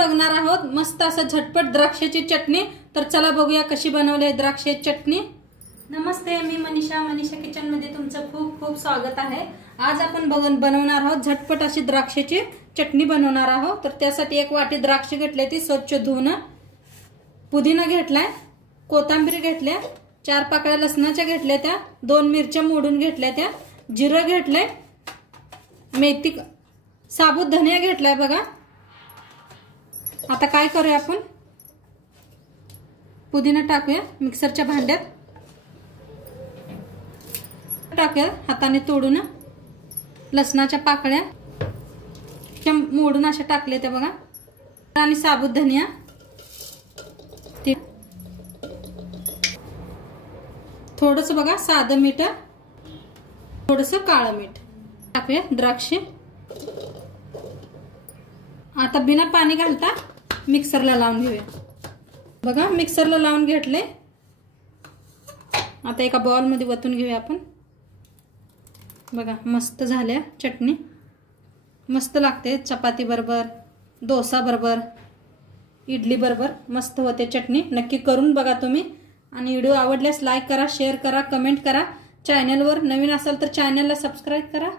बघणार आहोत मस्त असं झटपट द्राक्षाची चटणी। तर चला बघूया कशी बनवली आहे द्राक्षाची चटणी। नमस्ते, मी मनीषा किचन मध्ये तुमचं खूप खूप स्वागत आहे। आज आपण बनवणार आहोत झटपट अशी द्राक्षाची चटणी बनवणार आहोत। तर त्यासाठी एक वाटी द्राक्ष घेतले, ती स्वच्छ धुवून, पुदिना घेतलाय, कोथिंबीर घेतल्या, 4 पाकळ्या लसणाच्या घेतल्या, त्या 2 मिरच्या मोडून घेतल्या, त्या जिरं घेतलंय, मेथी, साबूत धनिया घेतलाय बघा। आता काय करूया आपण, पुदिना टाकूया मिक्सरच्या भांड्यात, टाकूया हाताने तोडून, लसणाच्या पाकळ्या मोडून अशा टाकल्या त्या बघा, आणि साबूत धनिया, थोडंसं बघा साधं मीठ, थोडंसं काळं मीठ टाकूया। द्राक्ष आता बिना पाणी घालता मिक्सरला लावून घेऊया बघा। मिक्सरला लावून घेतले, आता एका बाउल मध्ये वतून घेऊया आपण बघा। मस्त झाल्या चटणी, मस्त लागते चपाती बरोबर, डोसा बरोबर, इडली बरोबर मस्त होते चटणी। नक्की करून बघा तुम्ही, आणि व्हिडिओ आवडल्यास लाईक करा, शेअर करा, कमेंट करा। चॅनलवर नवीन असाल तर चॅनलला सबस्क्राइब करा।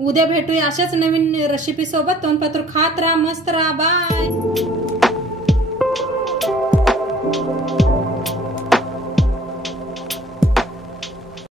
उद्या भेटूया अशाच नवीन रेसिपी सोबत। तोंडपात्र खात राहा, मस्त राहा, बाय।